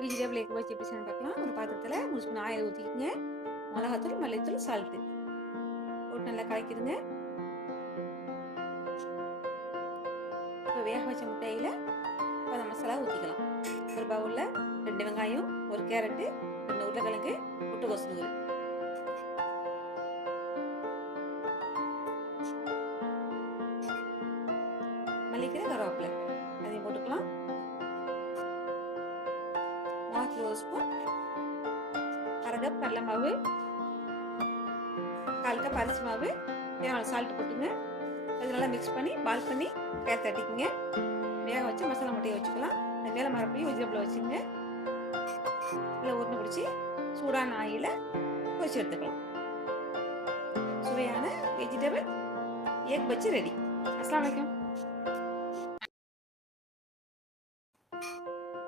Vegetable egg வச்சு எப்படி செய்யணும்னு பார்க்கலாம். ஒரு பாத்திரத்தில் 3 ஸ்பூன் ஆயில் ஊற்றிக்கோங்க. மிளகாத்தூள், மல்லித்தூள், சால்ட்டு போட்டு நல்லா கலக்கிடுங்க. இப்போ வேக வச்ச முட்டையில் அந்த மசாலா ஊற்றிக்கலாம். ஒரு பவுலில் 2 வெங்காயம், 1 கேரட்டு, 2 உருளைக்கிழங்கு, முட்டைகோஸ் நூறு, மல்லிக்கீரை, கருவேப்பிலை அதையும் போட்டுக்கலாம். மாவுக்கு 1 ஸ்பூன், 1/2 கப் கடலை மாவு, 1/4 கப் அரிசி மாவு, தேவையான சால்ட் போட்டுங்க. அது நல்லா மிக்ஸ் பண்ணி பால் பண்ணி வேக தட்டிக்குங்க. வேக வச்சு மசாலா முட்டையை வச்சுக்கலாம். அது மேலே மறுபடியும் வெஜிடபிள் வச்சுங்க. இதில் உருண்டை பிடிச்சி சூடான ஆயில பொரிச்சு எடுத்துக்கலாம். சுவையான வெஜிடபிள் எக் பஜ்ஜி ரெடி. அஸ்ஸலாமு அலைக்கும்.